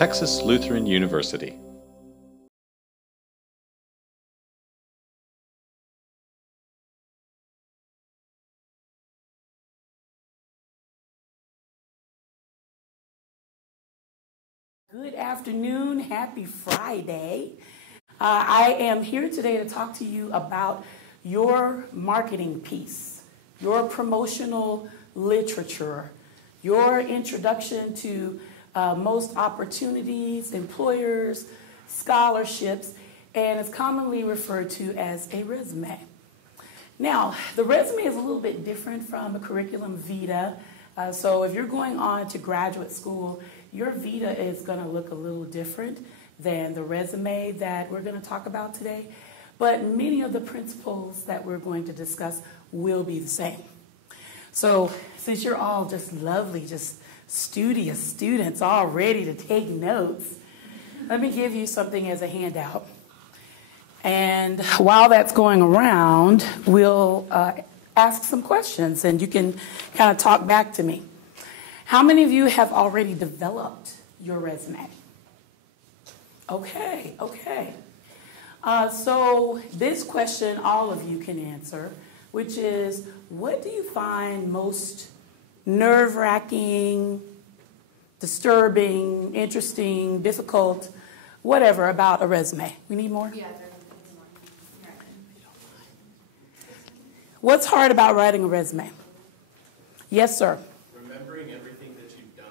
Texas Lutheran University. Good afternoon, happy Friday. I am here today to talk to you about your marketing piece, your promotional literature, your introduction to most opportunities, employers, scholarships, and it's commonly referred to as a resume. Now, the resume is a little bit different from a curriculum vitae. So if you're going on to graduate school, your vita is going to look a little different than the resume that we're going to talk about today. But many of the principles that we're going to discuss will be the same. So since you're all just lovely, just studious students all ready to take notes, let me give you something as a handout. And while that's going around, we'll ask some questions and you can kind of talk back to me. How many of you have already developed your resume? Okay. So this question all of you can answer, which is, what do you find most nerve-wracking, disturbing, interesting, difficult, whatever about a resume? We need more? Yeah. What's hard about writing a resume? Yes, sir. Remembering everything that you've done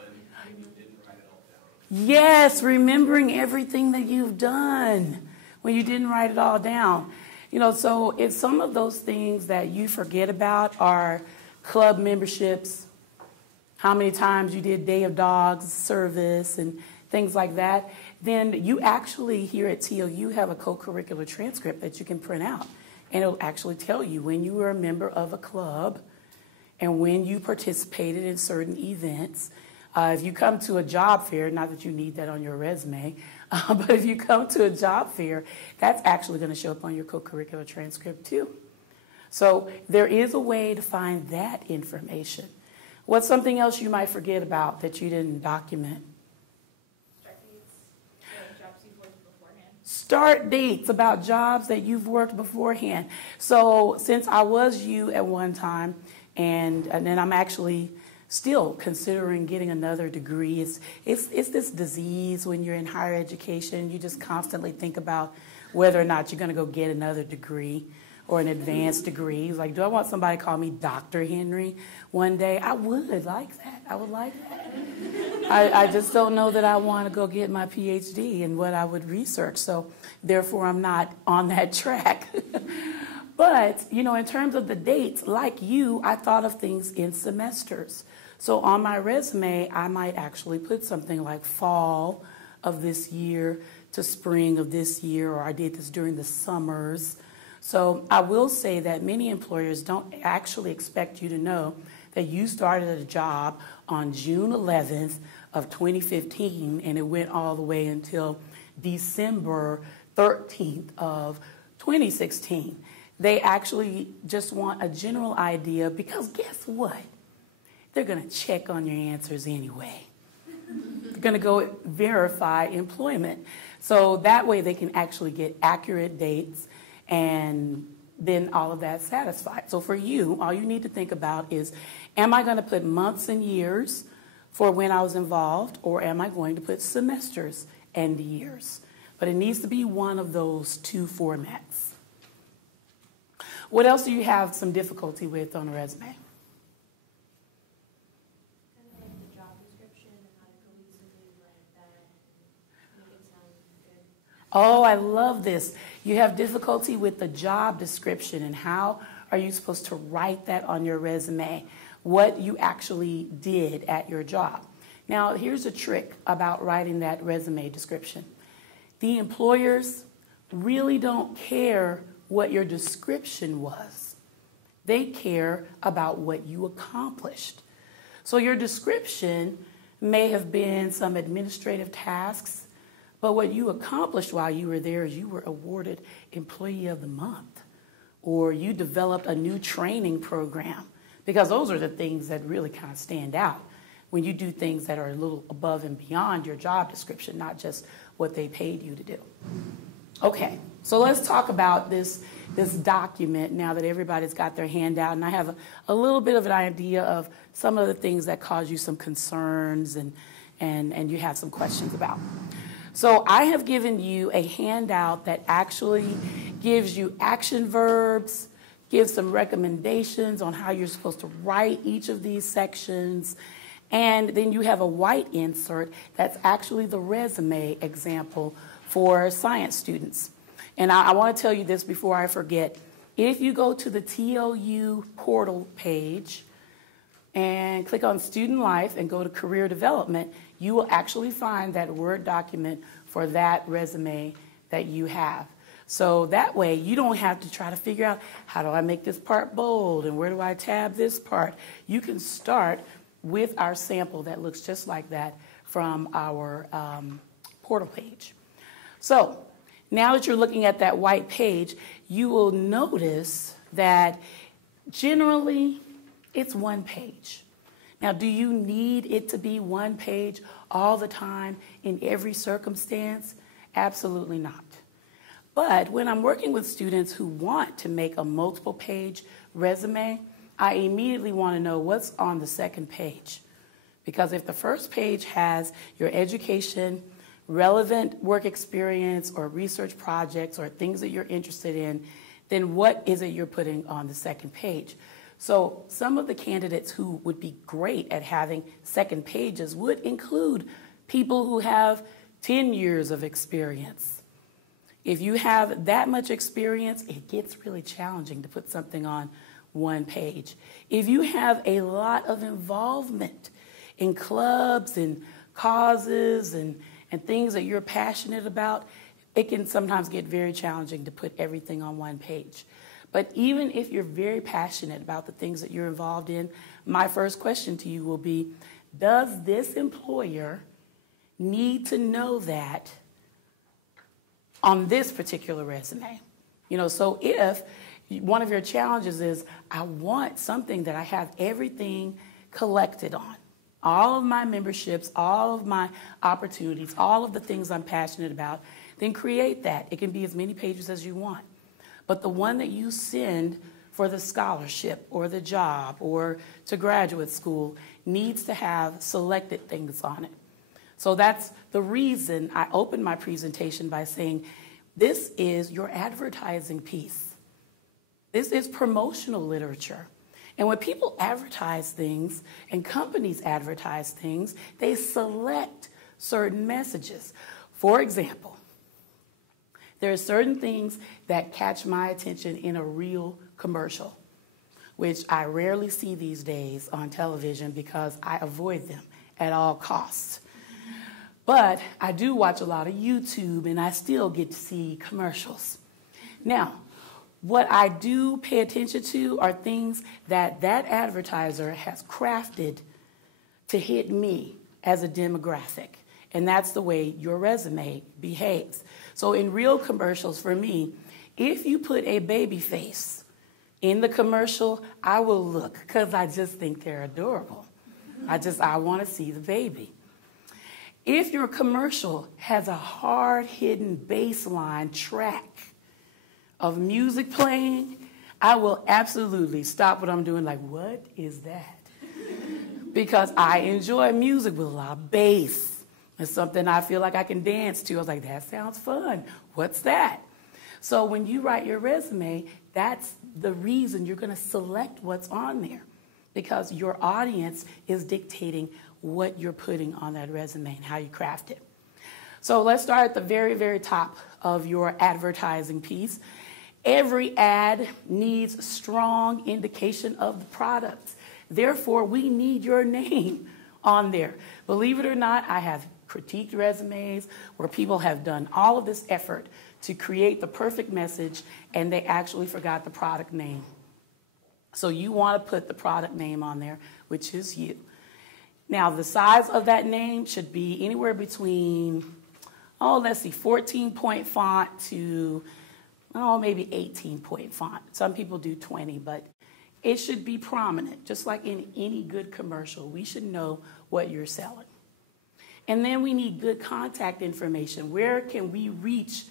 and you didn't write it all down. Yes, remembering everything that you've done when you didn't write it all down. You know, so if some of those things that you forget about are club memberships, how many times you did Day of Dogs service and things like that, then you actually here at TLU have a co-curricular transcript that you can print out. And it'll actually tell you when you were a member of a club and when you participated in certain events. If you come to a job fair, not that you need that on your resume, but if you come to a job fair, that's actually going to show up on your co-curricular transcript too. So there is a way to find that information. What's something else you might forget about that you didn't document? Start dates about jobs that you've worked beforehand. So since I was you at one time, and then I'm actually still considering getting another degree. It's this disease when you're in higher education. You just constantly think about whether or not you're going to go get another degree or an advanced degree. Like, do I want somebody to call me Dr. Henry one day? I would like that. I would like that. I just don't know that I want to go get my PhD in what I would research. So therefore, I'm not on that track. But, you know, in terms of the dates, like you, I thought of things in semesters. So on my resume, I might actually put something like fall of this year to spring of this year, or I did this during the summers. So I will say that many employers don't actually expect you to know that you started a job on June 11th of 2015, and it went all the way until December 13th of 2016. They actually just want a general idea because guess what? They're going to check on your answers anyway. They're going to go verify employment. So that way they can actually get accurate dates and then all of that satisfied. So for you, all you need to think about is, am I going to put months and years for when I was involved, or am I going to put semesters and years? But it needs to be one of those two formats. What else do you have some difficulty with on a resume? Kind of like the job description and how to cohesively write that and make it sound good. Oh, I love this. You have difficulty with the job description and how are you supposed to write that on your resume, what you actually did at your job. Now, here's a trick about writing that resume description. The employers really don't care what your description was. They care about what you accomplished. So your description may have been some administrative tasks, but what you accomplished while you were there is you were awarded Employee of the Month, or you developed a new training program, because those are the things that really kind of stand out. when you do things that are a little above and beyond your job description, not just what they paid you to do. Okay, so let's talk about this document now that everybody's got their handout, and I have a little bit of an idea of some of the things that cause you some concerns and you have some questions about. So I have given you a handout that actually gives you action verbs, gives some recommendations on how you're supposed to write each of these sections, and then you have a white insert that's actually the resume example for science students. And I want to tell you this before I forget. If you go to the TLU portal page and click on Student Life and go to Career Development, you will actually find that Word document for that resume that you have. So that way you don't have to try to figure out, how do I make this part bold and where do I tab this part? You can start with our sample that looks just like that from our portal page. So now that you're looking at that white page, you will notice that generally it's one page. Now, do you need it to be one page all the time in every circumstance? Absolutely not. But when I'm working with students who want to make a multiple page resume, I immediately want to know what's on the second page. Because if the first page has your education, relevant work experience, or research projects, or things that you're interested in, then what is it you're putting on the second page? So some of the candidates who would be great at having second pages would include people who have 10 years of experience. If you have that much experience, it gets really challenging to put something on one page. If you have a lot of involvement in clubs and causes and things that you're passionate about, it can sometimes get very challenging to put everything on one page. But even if you're very passionate about the things that you're involved in, my first question to you will be, does this employer need to know that on this particular resume? So if one of your challenges is, I want something that I have everything collected on, all of my memberships, all of my opportunities, all of the things I'm passionate about, then create that. It can be as many pages as you want. But the one that you send for the scholarship or the job or to graduate school needs to have selected things on it. So that's the reason I opened my presentation by saying, this is your advertising piece. This is promotional literature. And when people advertise things and companies advertise things, they select certain messages. For example, there are certain things that catch my attention in a real commercial, which I rarely see these days on television because I avoid them at all costs. But I do watch a lot of YouTube and I still get to see commercials. Now, what I do pay attention to are things that advertiser has crafted to hit me as a demographic. And that's the way your resume behaves. So in real commercials, for me, if you put a baby face in the commercial, I will look because I just think they're adorable. I want to see the baby. If your commercial has a hard-hidden baseline track of music playing, I will absolutely stop what I'm doing, like, what is that? Because I enjoy music with a lot of bass. It's something I feel like I can dance to. I was like, that sounds fun. What's that? So when you write your resume, that's the reason you're going to select what's on there, because your audience is dictating what you're putting on that resume and how you craft it. So let's start at the very, very top of your advertising piece. Every ad needs strong indication of the product. Therefore, we need your name on there. Believe it or not, I have critiqued resumes where people have done all of this effort to create the perfect message and they actually forgot the product name. So you want to put the product name on there, which is you. Now, the size of that name should be anywhere between, 14-point font to maybe 18-point font. Some people do 20, but it should be prominent, just like in any good commercial. We should know what you're selling. And then we need good contact information. Where can we reach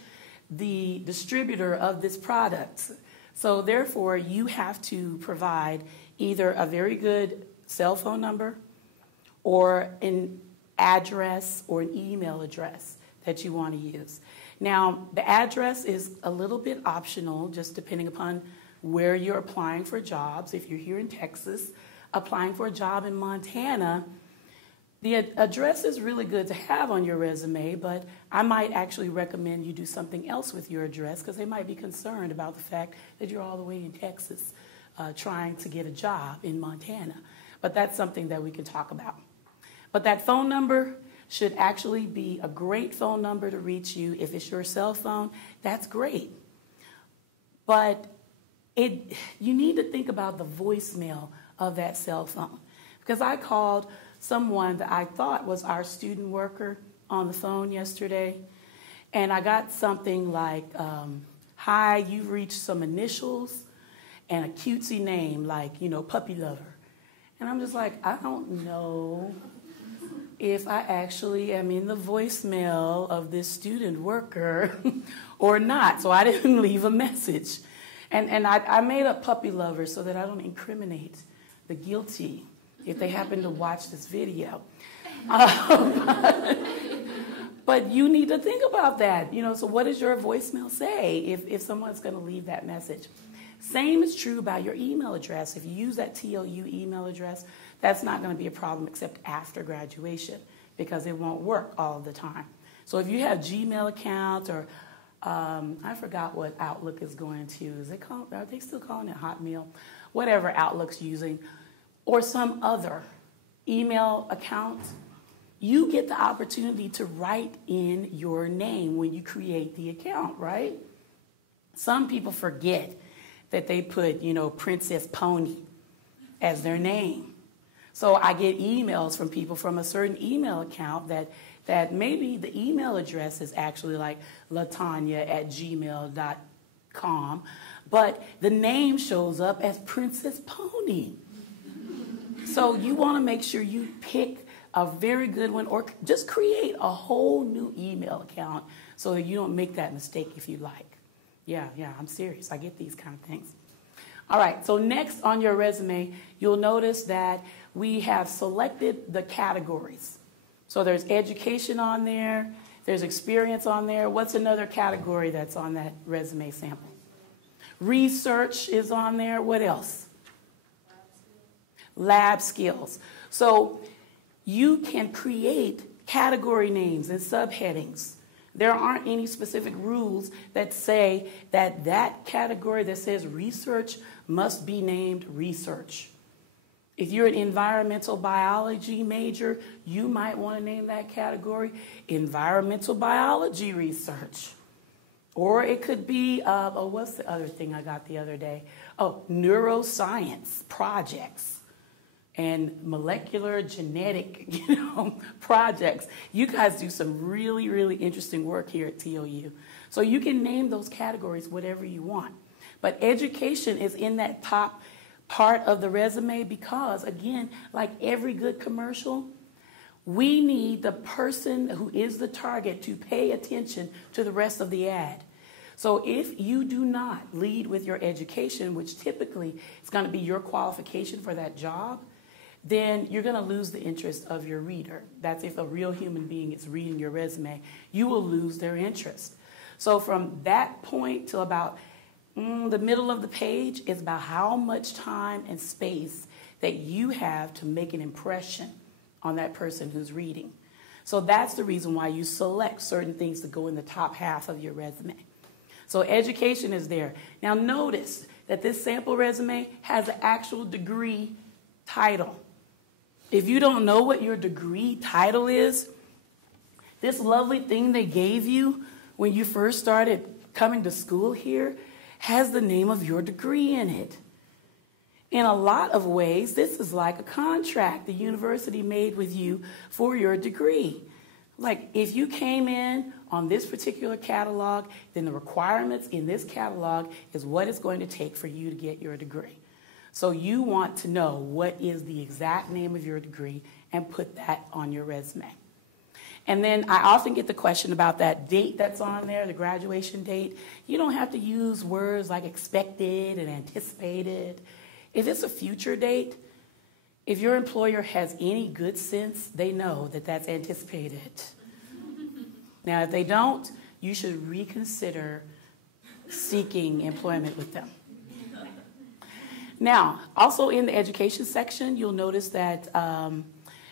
the distributor of this product? So therefore, you have to provide either a very good cell phone number or an address or an email address that you want to use. Now, the address is a little bit optional, just depending upon where you're applying for jobs. If you're here in Texas, applying for a job in Montana, the address is really good to have on your resume, but I might actually recommend you do something else with your address because they might be concerned about the fact that you're all the way in Texas trying to get a job in Montana. But that's something that we can talk about. But that phone number should actually be a great phone number to reach you. If it's your cell phone, that's great. But you need to think about the voicemail of that cell phone. Because I called someone that I thought was our student worker on the phone yesterday, and I got something like, hi, you've reached some initials and a cutesy name like, puppy lover. And I'm just like, I don't know if I actually am in the voicemail of this student worker or not. So I didn't leave a message. And I made up puppy lover so that I don't incriminate the guilty if they happen to watch this video. But you need to think about that. So what does your voicemail say if someone's going to leave that message? Same is true about your email address. If you use that TLU email address, that's not going to be a problem except after graduation because it won't work all the time. So if you have Gmail accounts or I forgot what Outlook is going to use. Are they still calling it Hotmail? Whatever Outlook's using, or some other email account, you get the opportunity to write in your name when you create the account, right? Some people forget that they put, Princess Pony as their name. So I get emails from people from a certain email account that maybe the email address is actually like LaTonya@gmail.com, but the name shows up as Princess Pony. So you want to make sure you pick a very good one or just create a whole new email account so that you don't make that mistake if you like. Yeah, I'm serious. I get these kind of things. All right, so next on your resume, you'll notice that we have selected the categories. So there's education on there, there's experience on there. What's another category that's on that resume sample? Research is on there. What else? Lab skills. So you can create category names and subheadings. There aren't any specific rules that say that category that says research must be named research. If you're an environmental biology major, you might want to name that category environmental biology research. Or it could be, what's the other thing I got the other day? Neuroscience projects and molecular genetic, projects. You guys do some really, really interesting work here at TLU. So you can name those categories whatever you want. But education is in that top part of the resume because, again, like every good commercial, we need the person who is the target to pay attention to the rest of the ad. So if you do not lead with your education, which typically is going to be your qualification for that job, then you're going to lose the interest of your reader. That's if a real human being is reading your resume, you will lose their interest. So from that point to about the middle of the page is about how much time and space that you have to make an impression on that person who's reading. So that's the reason why you select certain things to go in the top half of your resume. So education is there. Now notice that this sample resume has an actual degree title. If you don't know what your degree title is, this lovely thing they gave you when you first started coming to school here has the name of your degree in it. In a lot of ways, this is like a contract the university made with you for your degree. Like if you came in on this particular catalog, then the requirements in this catalog is what it's going to take for you to get your degree. So you want to know what is the exact name of your degree and put that on your resume. And then I often get the question about that date that's on there, the graduation date. You don't have to use words like expected and anticipated. If it's a future date, if your employer has any good sense, they know that that's anticipated. Now, if they don't, you should reconsider seeking employment with them. Now, also in the education section, you'll notice that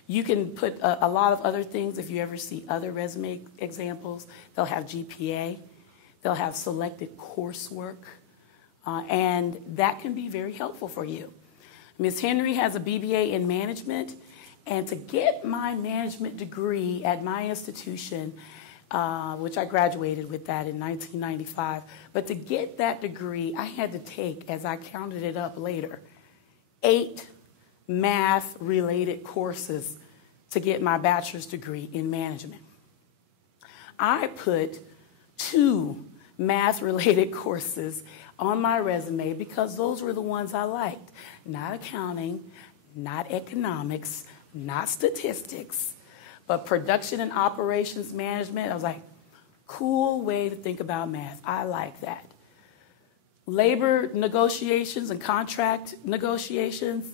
you can put a lot of other things. If you ever see other resume examples, they'll have GPA, they'll have selected coursework, and that can be very helpful for you. Ms. Henry has a BBA in management, and to get my management degree at my institution, which I graduated with that in 1995, but to get that degree, I had to take, as I counted it up later, 8 math-related courses to get my bachelor's degree in management. I put 2 math-related courses on my resume because those were the ones I liked. Not accounting, not economics, not statistics, but production and operations management. I was like, cool way to think about math. I like that. Labor negotiations and contract negotiations,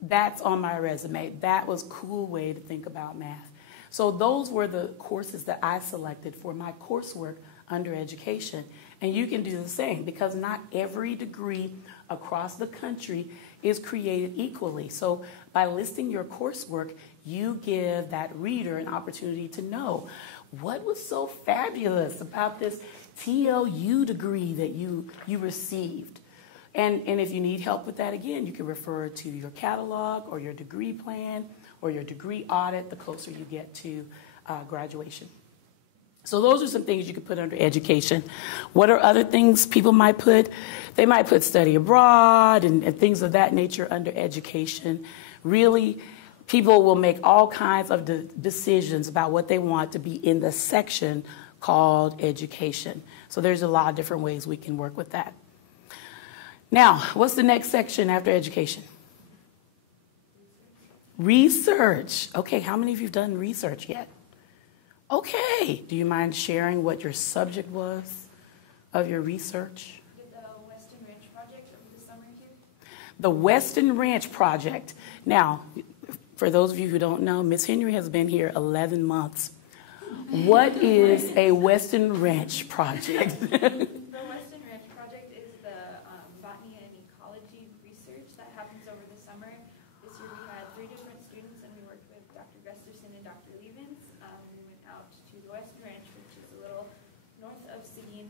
that's on my resume. That was a cool way to think about math. So those were the courses that I selected for my coursework under education. And you can do the same because not every degree across the country is created equally. So by listing your coursework, you give that reader an opportunity to know what was so fabulous about this TLU degree that you received. And if you need help with that, again, you can refer to your catalog or your degree plan or your degree audit the closer you get to graduation. So those are some things you could put under education. What are other things people might put? They might put study abroad and things of that nature under education. Really, people will make all kinds of decisions about what they want to be in the section called education. So there's a lot of different ways we can work with that. Now, what's the next section after education? Research. Okay, how many of you have done research yet? Okay, do you mind sharing what your subject was of your research? Did the Western Ranch Project over the summer here? The Western Ranch Project. Now, for those of you who don't know, Ms. Henry has been here 11 months. What is a Western Ranch Project? The Western Ranch Project is the botany and ecology research that happens over the summer. This year we had 3 different students and we worked with Dr. Gusterson and Dr. Levens. We went out to the Western Ranch, which is a little north of Seguin,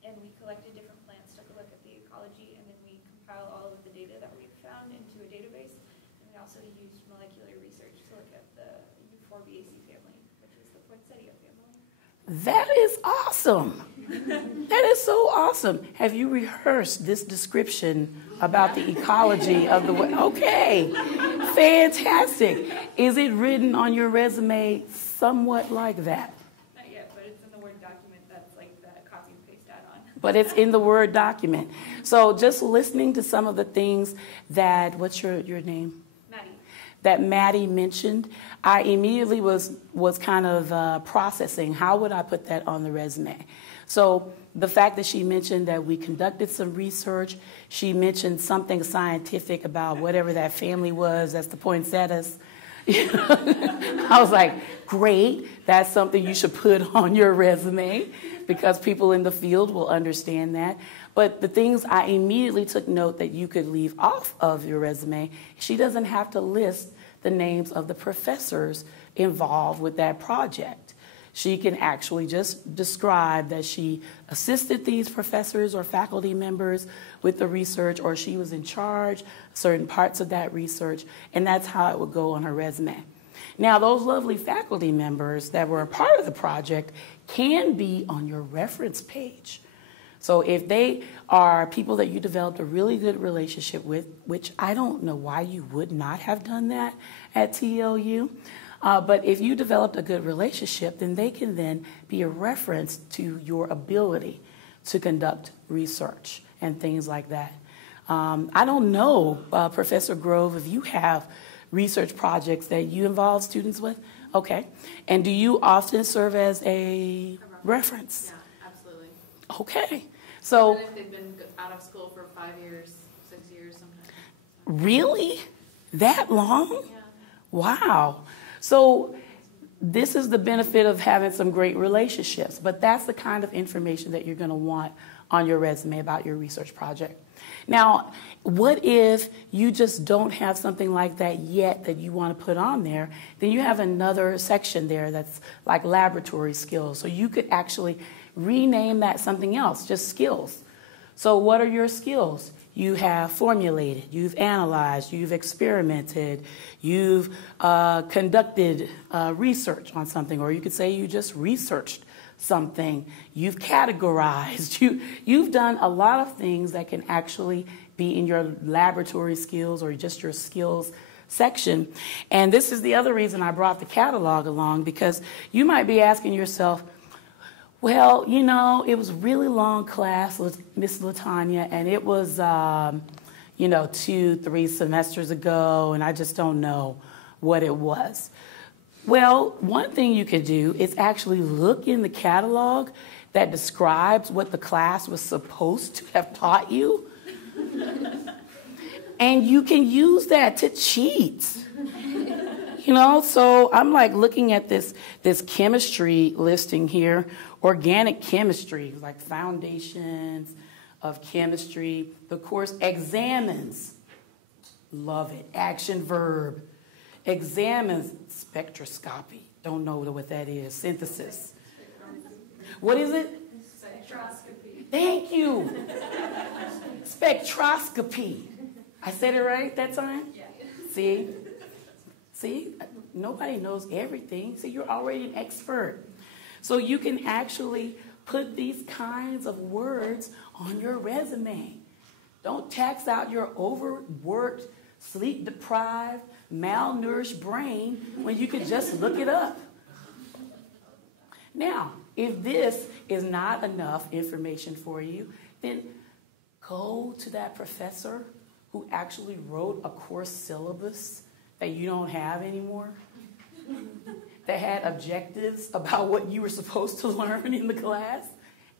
and we collected different plants, took a look at the ecology, and then we compiled all of the data that we found into a database. And we also used molecular research to look at the Euphorbiaceae family, which is the poinsettia family. That is awesome. That is so awesome. Have you rehearsed this description about the ecology of the okay, fantastic. Is it written on your resume somewhat like that? Not yet, but it's in the Word document that's like the copy and paste add-on. But it's in the Word document. So just listening to some of the things that, what's your name? Maddie. That Maddie mentioned, I immediately was kind of processing, how would I put that on the resume? So the fact that she mentioned that we conducted some research, she mentioned something scientific about whatever that family was, that's the poinsettias. I was like, great, that's something you should put on your resume because people in the field will understand that. But the things I immediately took note that you could leave off of your resume, she doesn't have to list the names of the professors involved with that project. She can actually just describe that she assisted these professors or faculty members with the research, or she was in charge of certain parts of that research, and that's how it would go on her resume. Now, those lovely faculty members that were a part of the project can be on your reference page. So if they are people that you developed a really good relationship with, which I don't know why you would not have done that at TLU, but if you developed a good relationship, then they can then be a reference to your ability to conduct research and things like that. I don't know, Professor Grove, if you have research projects that you involve students with. Okay. And do you often serve as a reference? Yeah, absolutely. Okay. So, even if they've been out of school for 5 years, 6 years sometimes. really? That long? Yeah. Wow. So this is the benefit of having some great relationships, but that's the kind of information that you're going to want on your resume about your research project. Now, what if you just don't have something like that yet that you want to put on there? Then you have another section there that's like laboratory skills. So you could actually rename that something else, just skills. So what are your skills? You have formulated, you've analyzed, you've experimented, you've conducted research on something, or you could say you just researched something, you've categorized, you've done a lot of things that can actually be in your laboratory skills or just your skills section. And this is the other reason I brought the catalog along, because you might be asking yourself, well, you know, it was a really long class with Miss LaTonya, and it was, 2-3 semesters ago, and I just don't know what it was. Well, one thing you could do is actually look in the catalog that describes what the class was supposed to have taught you, and you can use that to cheat. So I'm like looking at this chemistry listing here. Organic chemistry, like foundations of chemistry. The course examines, love it, action verb. Examines spectroscopy, don't know what that is, synthesis. What is it? Spectroscopy. Thank you. Spectroscopy. I said it right that time? Yeah. See, nobody knows everything. See, you're already an expert. So you can actually put these kinds of words on your resume. Don't tax out your overworked, sleep-deprived, malnourished brain when you could just look it up. Now, if this is not enough information for you, then go to that professor who actually wrote a course syllabus that you don't have anymore, that had objectives about what you were supposed to learn in the class,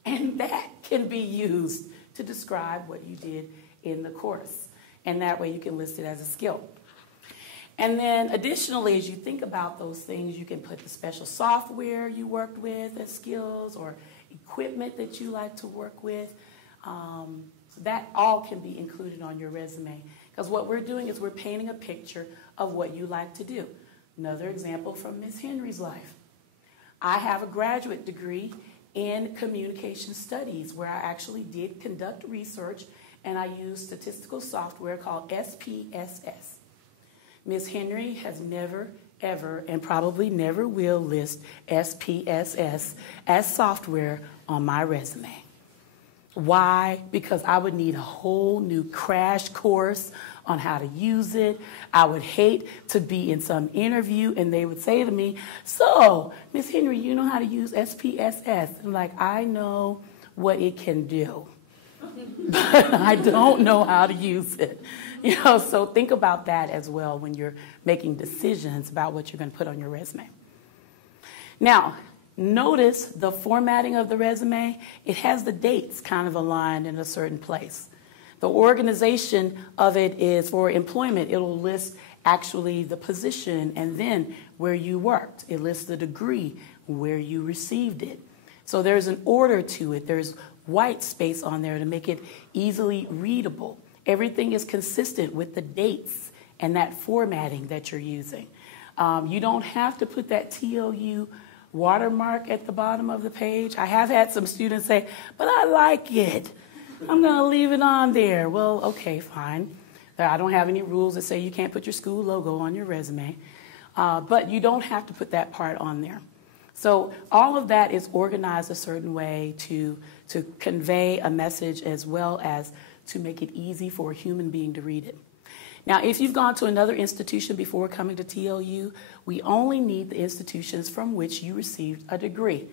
and that can be used to describe what you did in the course. And that way you can list it as a skill. And then additionally, as you think about those things, you can put the special software you worked with as skills, or equipment that you like to work with. That all can be included on your resume. Because what we're doing is we're painting a picture of what you like to do. Another example from Ms. Henry's life. I have a graduate degree in communication studies where I actually did conduct research, and I used statistical software called SPSS. Ms. Henry has never, ever, and probably never will list SPSS as software on my resume. Why? Because I would need a whole new crash course on how to use it. I would hate to be in some interview and they would say to me, so, Ms. Henry, you know how to use SPSS? I'm like, I know what it can do, but I don't know how to use it. So think about that as well when you're making decisions about what you're going to put on your resume. Now, notice the formatting of the resume. It has the dates kind of aligned in a certain place. The organization of it is for employment. It'll list actually the position and then where you worked. It lists the degree, where you received it. So there's an order to it. There's white space on there to make it easily readable. Everything is consistent with the dates and that formatting that you're using. You don't have to put that TLU watermark at the bottom of the page. I have had some students say, but I like it. I'm going to leave it on there. Well, okay, fine. I don't have any rules that say you can't put your school logo on your resume, but you don't have to put that part on there. So all of that is organized a certain way to convey a message as well as to make it easy for a human being to read it. Now, if you've gone to another institution before coming to TLU, we only need the institutions from which you received a degree.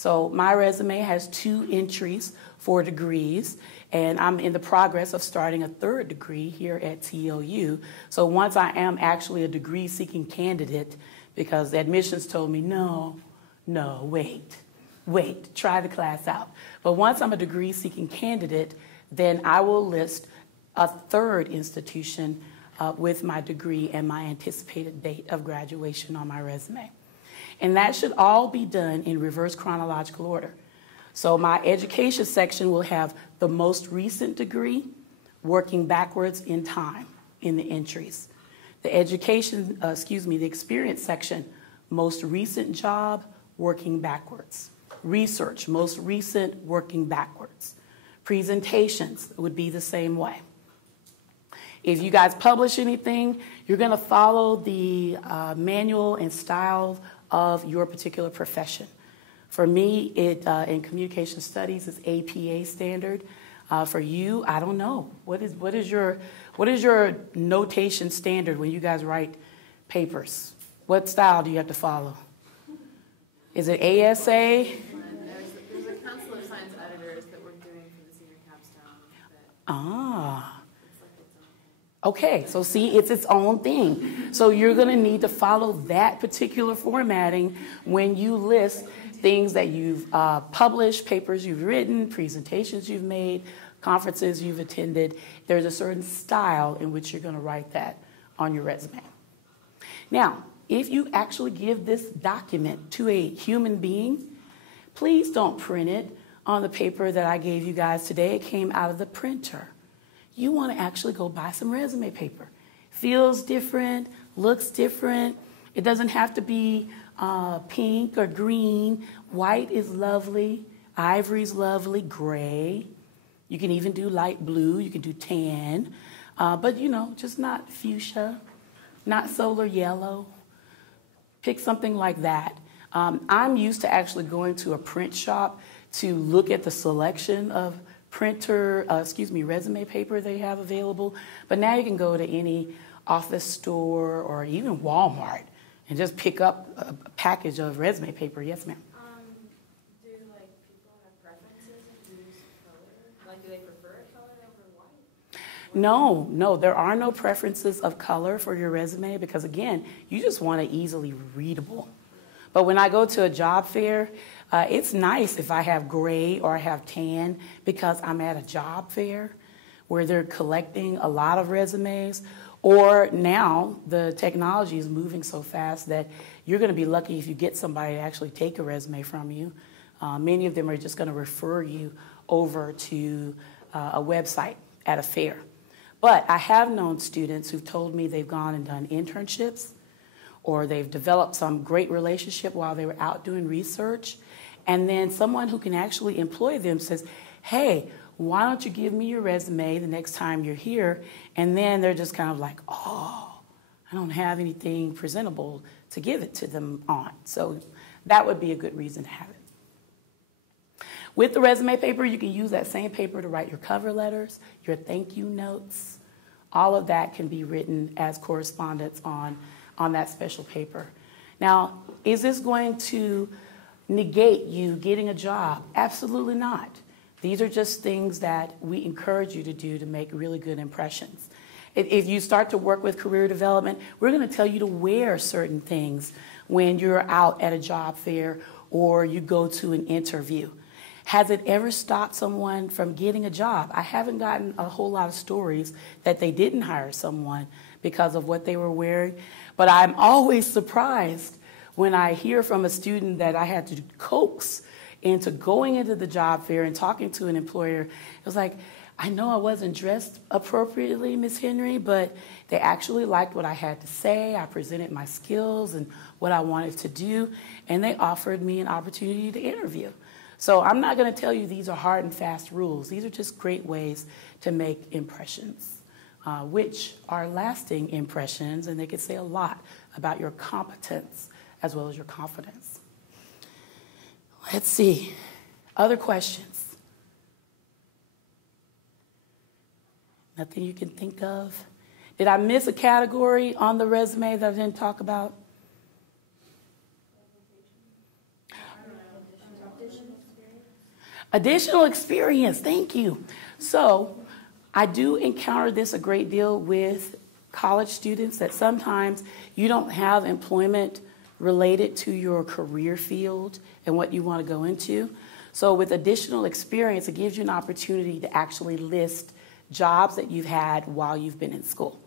So my resume has 2 entries for degrees, and I'm in the progress of starting a 3rd degree here at TLU. So once I am actually a degree-seeking candidate, because the admissions told me, no, wait, try the class out. But once I'm a degree-seeking candidate, then I will list a 3rd institution with my degree and my anticipated date of graduation on my resume. And that should all be done in reverse chronological order. So my education section will have the most recent degree working backwards in time in the entries. The the experience section, most recent job working backwards. Research, most recent working backwards. Presentations would be the same way. If you guys publish anything, you're going to follow the manual and style of your particular profession. For me, in communication studies, it's APA standard. For you, I don't know. What is your notation standard when you guys write papers? What style do you have to follow? Is it ASA? There's a council of science editors that we're doing for the senior capstone. It's like its own thing. Okay, so see, it's its own thing. So you're going to need to follow that particular formatting when you list things that you've published, papers you've written, presentations you've made, conferences you've attended. There's a certain style in which you're going to write that on your resume. Now, if you actually give this document to a human being, please don't print it on the paper that I gave you guys today. It came out of the printer. You want to actually go buy some resume paper. Feels different, looks different. It doesn't have to be pink or green. White is lovely. Ivory's lovely. Gray. You can even do light blue. You can do tan. But, just not fuchsia, not solar yellow. Pick something like that. I'm used to actually going to a print shop to look at the selection of resume paper they have available. But now you can go to any office store or even Walmart and just pick up a package of resume paper. Yes, ma'am. Do people have preferences in use of color? Do they prefer a color over white? No, there are no preferences of color for your resume because, again, you just want it easily readable. But when I go to a job fair, it's nice if I have gray or I have tan because I'm at a job fair where they're collecting a lot of resumes. Or now the technology is moving so fast that you're going to be lucky if you get somebody to actually take a resume from you. Many of them are just going to refer you over to a website at a fair. But I have known students who've told me they've gone and done internships or they've developed some great relationship while they were out doing research. And then someone who can actually employ them says, hey, why don't you give me your resume the next time you're here? And then they're just kind of like, oh, I don't have anything presentable to give it to them on. So that would be a good reason to have it. With the resume paper, you can use that same paper to write your cover letters, your thank you notes. All of that can be written as correspondence on that special paper. Now, is this going to negate you getting a job? Absolutely not. These are just things that we encourage you to do to make really good impressions. If you start to work with career development, we're going to tell you to wear certain things when you're out at a job fair or you go to an interview. Has it ever stopped someone from getting a job? I haven't gotten a whole lot of stories that they didn't hire someone because of what they were wearing, but I'm always surprised when I hear from a student that I had to coax into going into the job fair and talking to an employer. It was like, I know I wasn't dressed appropriately, Miss Henry, but they actually liked what I had to say. I presented my skills and what I wanted to do, and they offered me an opportunity to interview. So I'm not going to tell you these are hard and fast rules. These are just great ways to make impressions, which are lasting impressions, and they can say a lot about your competence as well as your confidence. Let's see. Other questions? Nothing you can think of? Did I miss a category on the resume that I didn't talk about? Additional experience, thank you. So I do encounter this a great deal with college students, that sometimes you don't have employment related to your career field and what you want to go into. So with additional experience, it gives you an opportunity to actually list jobs that you've had while you've been in school.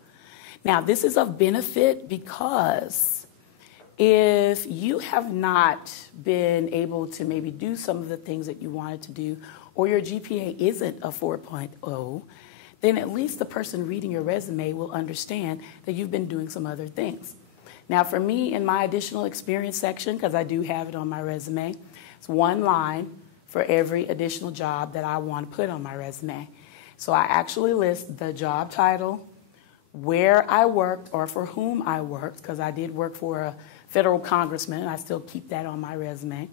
Now, this is of benefit because if you have not been able to maybe do some of the things that you wanted to do, or your GPA isn't a 4.0, then at least the person reading your resume will understand that you've been doing some other things. Now, for me, in my additional experience section, because I do have it on my resume, it's one line for every additional job that I want to put on my resume. So I actually list the job title, where I worked or for whom I worked, because I did work for a federal congressman, and I still keep that on my resume.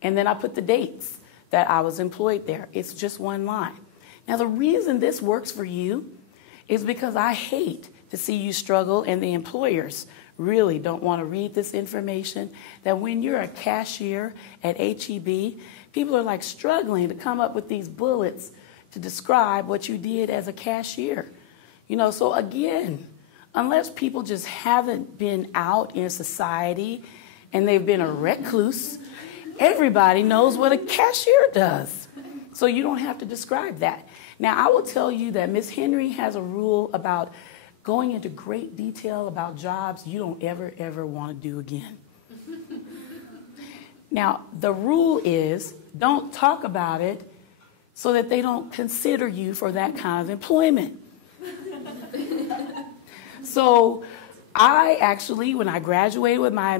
And then I put the dates that I was employed there. It's just one line. Now, the reason this works for you is because I hate to see you struggle, and the employers really don't want to read this information, that when you're a cashier at HEB, people are like struggling to come up with these bullets to describe what you did as a cashier. You know, so again, unless people just haven't been out in society and they've been a recluse, everybody knows what a cashier does. So you don't have to describe that. Now, I will tell you that Ms. Henry has a rule about going into great detail about jobs you don't ever want to do again. Now, the rule is don't talk about it so that they don't consider you for that kind of employment. So I actually, when I graduated with my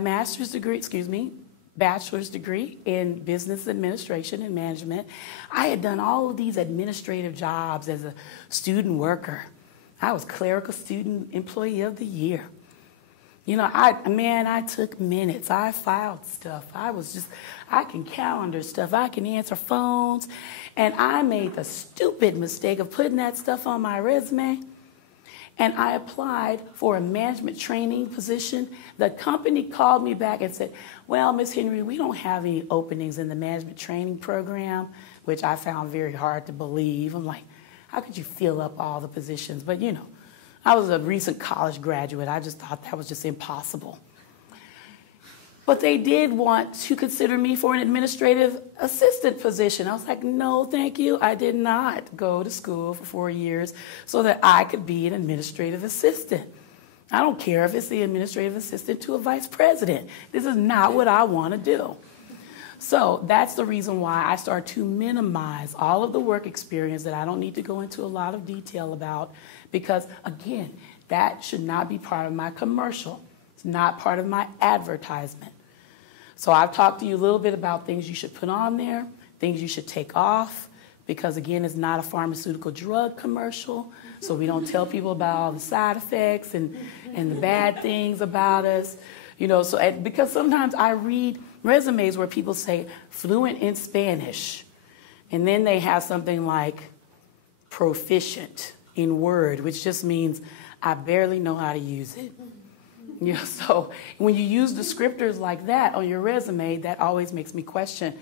bachelor's degree in business administration and management, I had done all of these administrative jobs as a student worker. I was clerical student employee of the year. You know, I took minutes. I filed stuff. I can calendar stuff. I can answer phones. And I made the stupid mistake of putting that stuff on my resume. And I applied for a management training position. The company called me back and said, well, Ms. Henry, we don't have any openings in the management training program, which I found very hard to believe. I'm like, how could you fill up all the positions? But, you know, I was a recent college graduate. I just thought that was just impossible. But they did want to consider me for an administrative assistant position. I was like, no, thank you. I did not go to school for 4 years so that I could be an administrative assistant. I don't care if it's the administrative assistant to a vice president. This is not what I want to do. So that's the reason why I start to minimize all of the work experience that I don't need to go into a lot of detail about, because, again, that should not be part of my commercial. It's not part of my advertisement. So I've talked to you a little bit about things you should put on there, things you should take off, because, again, it's not a pharmaceutical drug commercial, so we don't tell people about all the side effects and the bad things about us. You know, so because sometimes I read resumes where people say fluent in Spanish, and then they have something like proficient in Word, which just means I barely know how to use it. You know, so when you use descriptors like that on your resume, that always makes me question,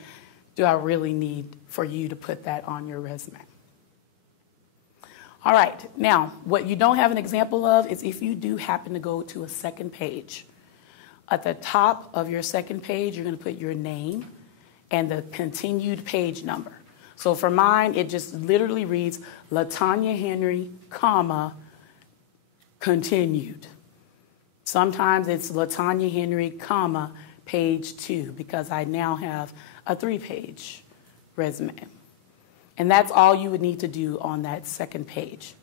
do I really need for you to put that on your resume? All right, now, what you don't have an example of is if you do happen to go to a second page. At the top of your second page, you're going to put your name and the continued page number. So for mine, it just literally reads LaTonya Henry, comma, continued. Sometimes it's LaTonya Henry, comma, page 2, because I now have a 3-page resume. And that's all you would need to do on that second page.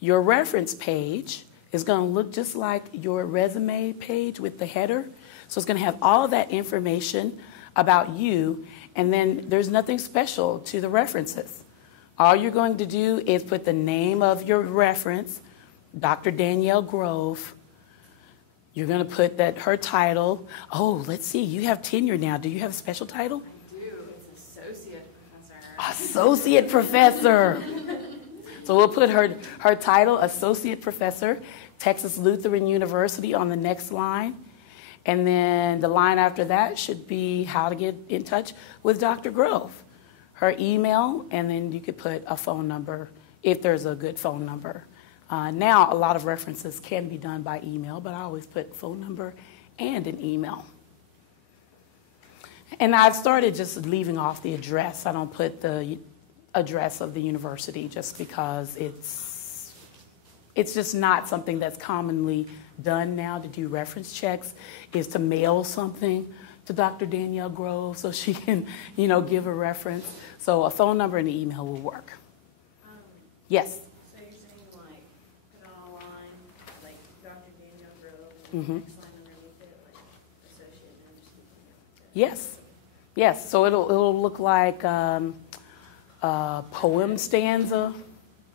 Your reference page is going to look just like your resume page with the header. So it's going to have all of that information about you, and then there's nothing special to the references. All you're going to do is put the name of your reference, Dr. Danielle Grove. You're going to put her title. Oh, let's see, you have tenure now. Do you have a special title? I do. It's associate professor. Associate professor. So we'll put her title, Associate Professor, Texas Lutheran University, on the next line. And then the line after that should be how to get in touch with Dr. Grove. her email, and then you could put a phone number if there's a good phone number. Now, a lot of references can be done by email, but I always put phone number and an email. And I've started just leaving off the address. I don't put the address of the university just because it's just not something that's commonly done now to do reference checks, is to mail something to Dr. Danielle Grove so she can, give a reference. So a phone number and an email will work. Yes? So you're saying like put it online, like Dr. Danielle Grove, Mm-hmm. next line underneath it, like associate and just Yes. Yes. So it'll look like poem stanza.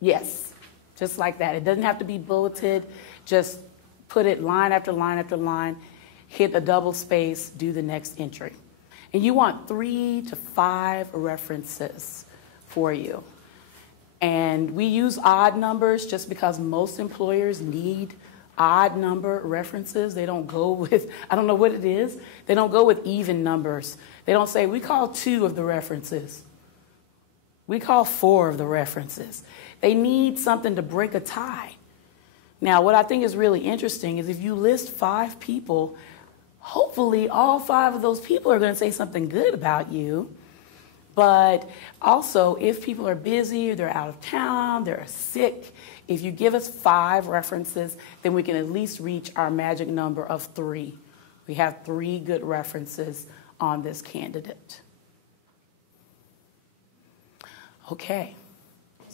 Yes. Just like that. It doesn't have to be bulleted. Just put it line after line after line, hit a double space, do the next entry. And you want 3 to 5 references for you. And we use odd numbers just because most employers need odd number references. They don't go with, I don't know what it is, they don't go with even numbers. They don't say, we call 2 of the references. We call 4 of the references. They need something to break a tie. Now, what I think is really interesting is if you list 5 people, hopefully all 5 of those people are going to say something good about you. But also, if people are busy, or they're out of town, they're sick, if you give us 5 references, then we can at least reach our magic number of 3. We have 3 good references on this candidate. Okay.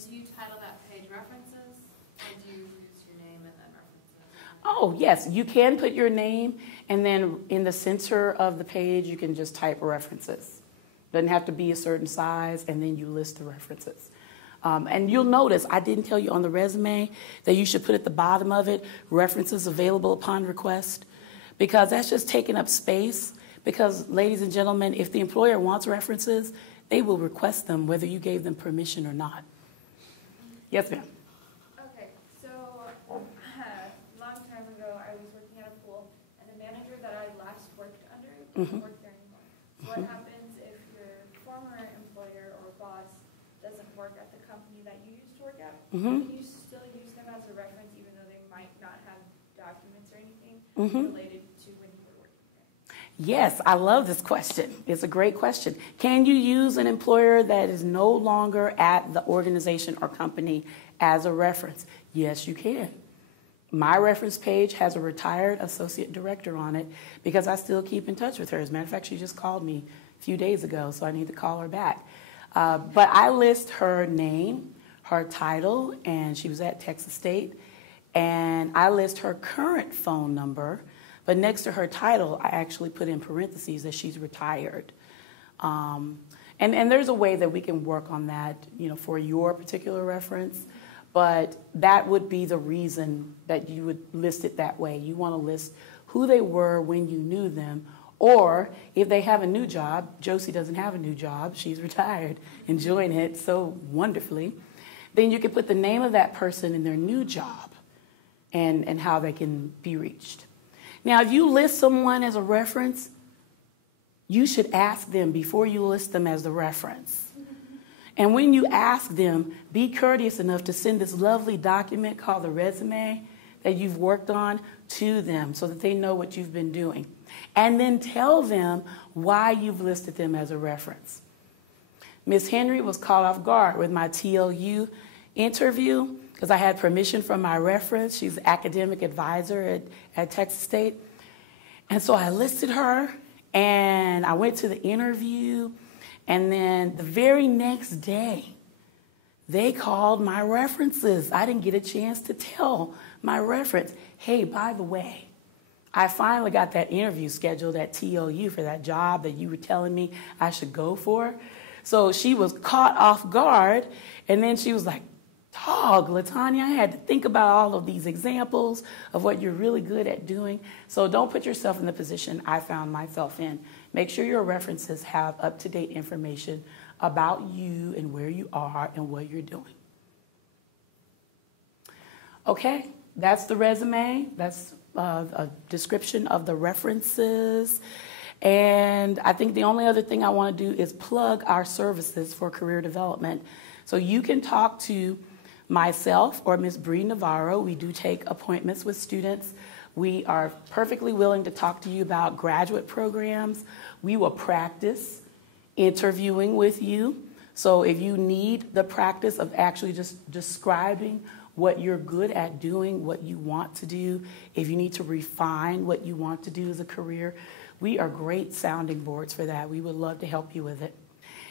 Do you title that page references, or do you use your name and then references? Oh, yes, you can put your name, and then in the center of the page, you can just type references. Doesn't have to be a certain size, and then you list the references. And you'll notice, I didn't tell you on the resume that you should put at the bottom of it, references available upon request, because that's just taking up space. Because, ladies and gentlemen, if the employer wants references, they will request them whether you gave them permission or not. Yes, ma'am. Okay, so a long time ago, I was working at a pool, and the manager that I last worked under didn't work there anymore. So what happens if your former employer or boss doesn't work at the company that you used to work at? Can you still use them as a reference, even though they might not have documents or anything related to when you were working there? Yes, I love this question. It's a great question. Can you use an employer that is no longer at the organization or company as a reference? Yes, you can. My reference page has a retired associate director on it because I still keep in touch with her. As a matter of fact, she just called me a few days ago, so I need to call her back. But I list her name, her title, and she was at Texas State, and I list her current phone number. But next to her title, I actually put in parentheses that she's retired. And there's a way that we can work on that, for your particular reference. But that would be the reason that you would list it that way. You want to list who they were when you knew them. Or if they have a new job, Josie doesn't have a new job, she's retired, enjoying it so wonderfully, then you can put the name of that person in their new job and how they can be reached. Now, if you list someone as a reference, you should ask them before you list them as the reference. And when you ask them, be courteous enough to send this lovely document called the resume that you've worked on to them so that they know what you've been doing. And then tell them why you've listed them as a reference. Ms. Henry was caught off guard with my TLU interview because I had permission from my reference. She's an academic advisor at Texas State. And so I listed her, and I went to the interview, and then the very next day, they called my references. I didn't get a chance to tell my reference, hey, by the way, I finally got that interview scheduled at TLU for that job that you were telling me I should go for. So she was caught off guard, and then she was like, dog, LaTonya, I had to think about all of these examples of what you're really good at doing. So don't put yourself in the position I found myself in. Make sure your references have up-to-date information about you and where you are and what you're doing. Okay, that's the resume. That's a description of the references. And I think the only other thing I want to do is plug our services for career development. So you can talk to myself or Ms. Bree Navarro. We do take appointments with students. We are perfectly willing to talk to you about graduate programs. We will practice interviewing with you. So if you need the practice of actually just describing what you're good at doing, what you want to do, if you need to refine what you want to do as a career, we are great sounding boards for that. We would love to help you with it.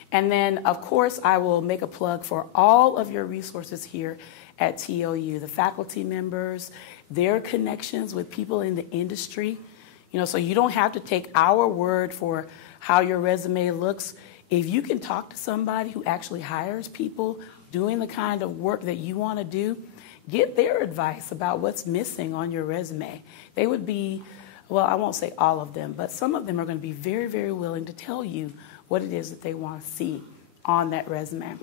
And then, of course, I will make a plug for all of your resources here at TLU, the faculty members, their connections with people in the industry. So you don't have to take our word for how your resume looks. If you can talk to somebody who actually hires people doing the kind of work that you want to do, get their advice about what's missing on your resume. They would be, well, I won't say all of them, but some of them are going to be very, very willing to tell you what it is that they want to see on that resume.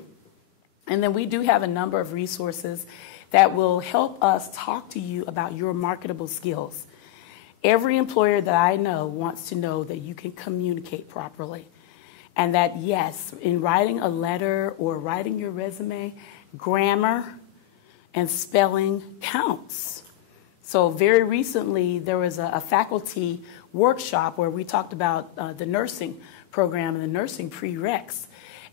And then we do have a number of resources that will help us talk to you about your marketable skills. Every employer that I know wants to know that you can communicate properly. And that, yes, in writing a letter or writing your resume, grammar and spelling counts. So very recently, there was a faculty workshop where we talked about the nursing program and the nursing prereqs.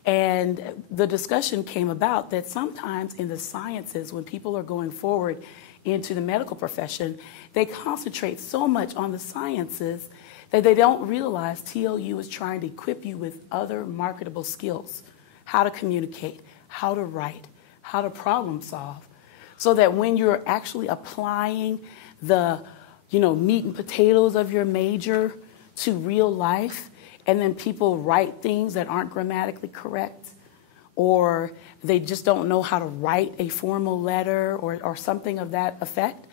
And the discussion came about that sometimes in the sciences, when people are going forward into the medical profession, they concentrate so much on the sciences that they don't realize TLU is trying to equip you with other marketable skills, how to communicate, how to write, how to problem solve, so that when you're actually applying the meat and potatoes of your major to real life, and then people write things that aren't grammatically correct, or they just don't know how to write a formal letter or something of that effect,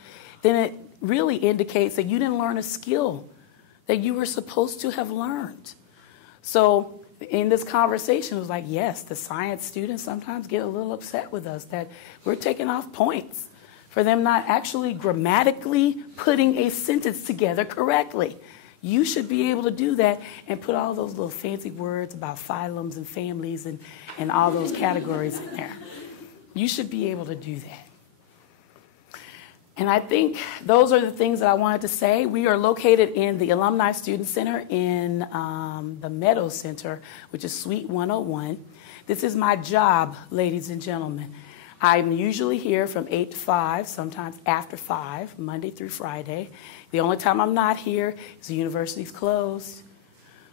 then it really indicates that you didn't learn a skill that you were supposed to have learned. So in this conversation, it was like, yes, the science students sometimes get a little upset with us that we're taking off points for them not actually grammatically putting a sentence together correctly. You should be able to do that and put all those little fancy words about phylums and families and all those categories in there. You should be able to do that. And I think those are the things that I wanted to say. We are located in the Alumni Student Center in the Meadows Center, which is Suite 101. This is my job, ladies and gentlemen. I'm usually here from 8 to 5, sometimes after 5, Monday through Friday. The only time I'm not here is the university's closed,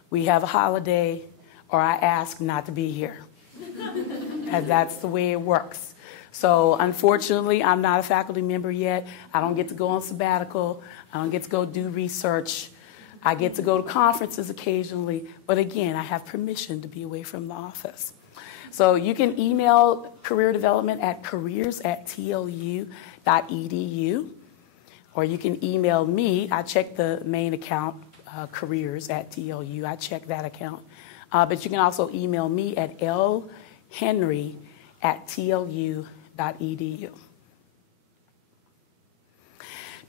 we have a holiday, or I ask not to be here. And that's the way it works. So unfortunately, I'm not a faculty member yet. I don't get to go on sabbatical. I don't get to go do research. I get to go to conferences occasionally. But again, I have permission to be away from the office. So you can email career development at careers@tlu.edu. Or you can email me. I check the main account, careers@TLU. I check that account. But you can also email me at lhenry@tlu.edu.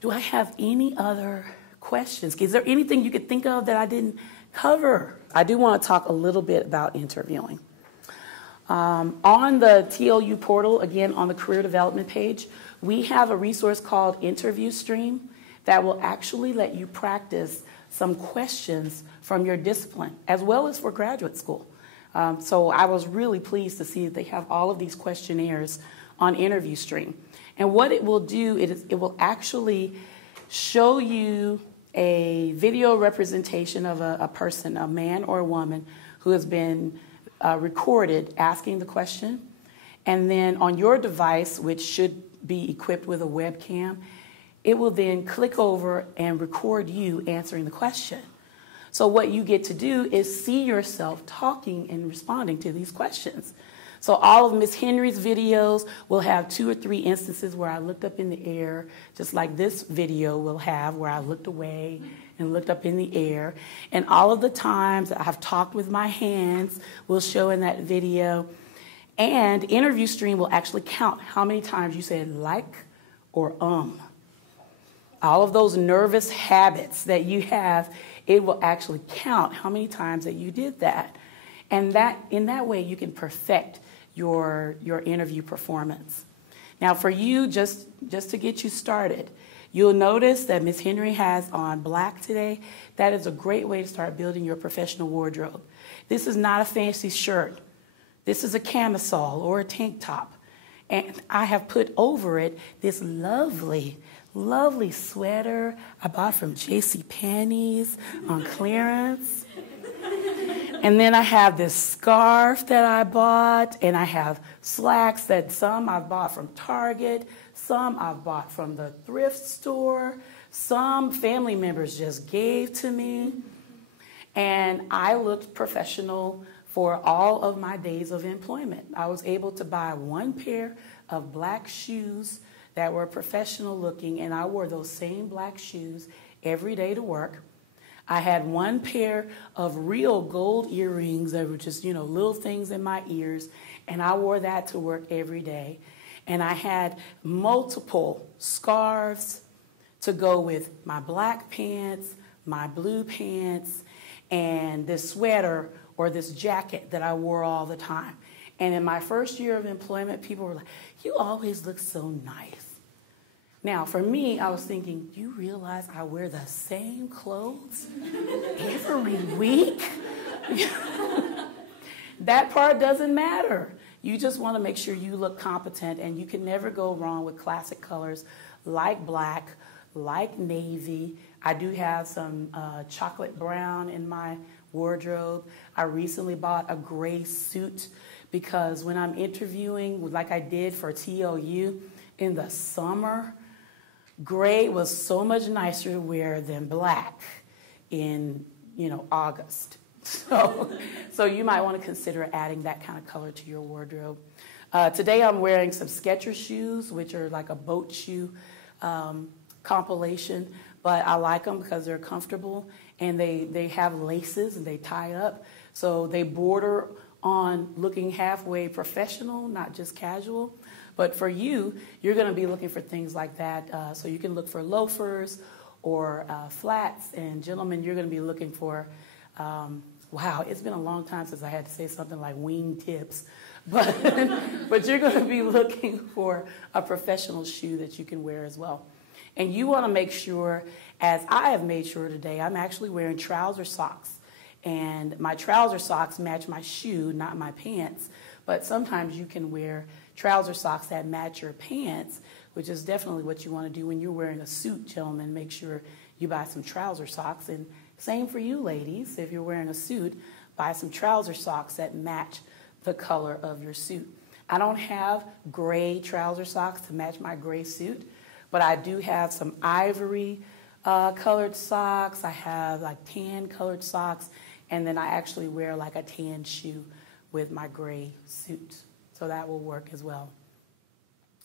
Do I have any other questions? Is there anything you could think of that I didn't cover? I do want to talk a little bit about interviewing. On the TLU portal, again, on the career development page, we have a resource called Interview Stream that will actually let you practice some questions from your discipline, as well as for graduate school. So I was really pleased to see that they have all of these questionnaires on Interview Stream. And what it will do is it will actually show you a video representation of a person, a man or a woman, who has been recorded asking the question. And then on your device, which should be equipped with a webcam, it will then click over and record you answering the question. So what you get to do is see yourself talking and responding to these questions. So all of Ms. Henry's videos will have 2 or 3 instances where I looked up in the air, just like this video will have, where I looked away and looked up in the air. And all of the times that I've talked with my hands will show in that video. And Interview Stream will actually count how many times you said like or all of those nervous habits that you have, it will actually count how many times that you did that. And that in that way, you can perfect your interview performance. Now, for you, just to get you started, you'll notice that Ms. Henry has on black today. That is a great way to start building your professional wardrobe. This is not a fancy shirt. This is a camisole or a tank top. And I have put over it this lovely, lovely sweater I bought from JCPenney's on clearance. And then I have this scarf that I bought, and I have slacks that some I've bought from Target, some I've bought from the thrift store, some family members just gave to me. And I looked professional for all of my days of employment. I was able to buy one pair of black shoes that were professional looking, and I wore those same black shoes every day to work. I had one pair of real gold earrings that were just, little things in my ears, and I wore that to work every day. And I had multiple scarves to go with my black pants, my blue pants, and this sweater or this jacket that I wore all the time. And in my first year of employment, people were like, "You always look so nice." Now, for me, I was thinking, you realize I wear the same clothes every week? That part doesn't matter. You just want to make sure you look competent, and you can never go wrong with classic colors like black, like navy. I do have some chocolate brown in my wardrobe. I recently bought a gray suit because when I'm interviewing, like I did for TLU in the summer, gray was so much nicer to wear than black in, August. So you might want to consider adding that kind of color to your wardrobe. Today I'm wearing some Skechers shoes, which are like a boat shoe compilation, but I like them because they're comfortable and they have laces and they tie up. So they border on looking halfway professional, not just casual. But for you, you're going to be looking for things like that. So you can look for loafers or flats. And gentlemen, you're going to be looking for, wow, it's been a long time since I had to say something like wing tips. But you're going to be looking for a professional shoe that you can wear as well. And you want to make sure, as I have made sure today, I'm actually wearing trouser socks. And my trouser socks match my shoe, not my pants. But sometimes you can wear trouser socks that match your pants, which is definitely what you want to do when you're wearing a suit, gentlemen. Make sure you buy some trouser socks. And same for you, ladies. If you're wearing a suit, buy some trouser socks that match the color of your suit. I don't have gray trouser socks to match my gray suit, but I do have some ivory colored socks. I have like tan colored socks, and then I actually wear like a tan shoe with my gray suit. So that will work as well.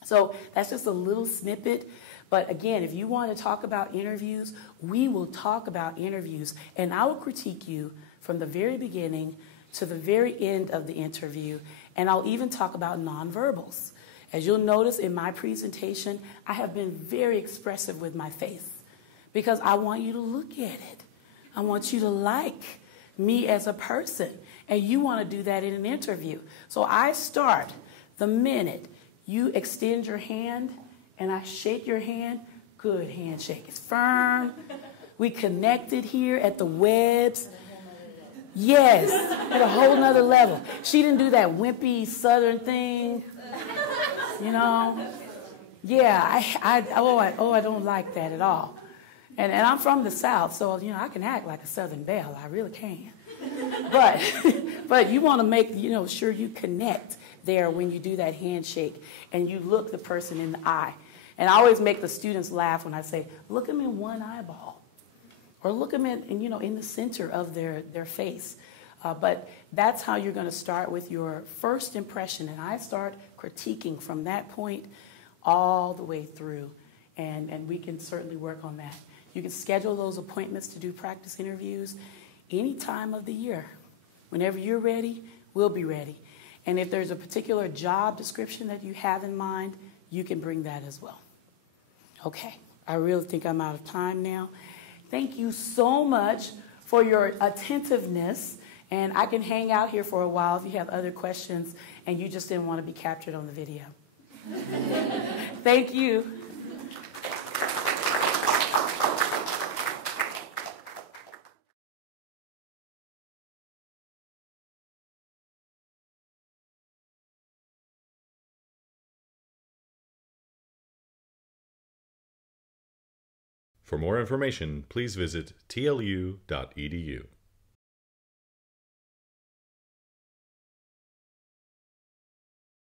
So that's just a little snippet. But again, if you want to talk about interviews, we will talk about interviews. And I will critique you from the very beginning to the very end of the interview. And I'll even talk about nonverbals. As you'll notice in my presentation, I have been very expressive with my face because I want you to look at it. I want you to like me as a person. And you want to do that in an interview. So I start the minute you extend your hand and I shake your hand. Good handshake. It's firm. We connected here at the webs. Yes, at a whole nother level. She didn't do that wimpy southern thing. Yeah, I don't like that at all. And I'm from the South, so, I can act like a Southern belle. I really can. But you want to make, sure you connect there when you do that handshake and you look the person in the eye. And I always make the students laugh when I say, look them in one eyeball or look them in the center of their face. But that's how you're going to start with your first impression. And I start critiquing from that point all the way through. And we can certainly work on that. You can schedule those appointments to do practice interviews any time of the year. Whenever you're ready, we'll be ready. And if there's a particular job description that you have in mind, you can bring that as well. Okay, I really think I'm out of time now. Thank you so much for your attentiveness. And I can hang out here for a while if you have other questions and you just didn't want to be captured on the video. Thank you. For more information, please visit tlu.edu.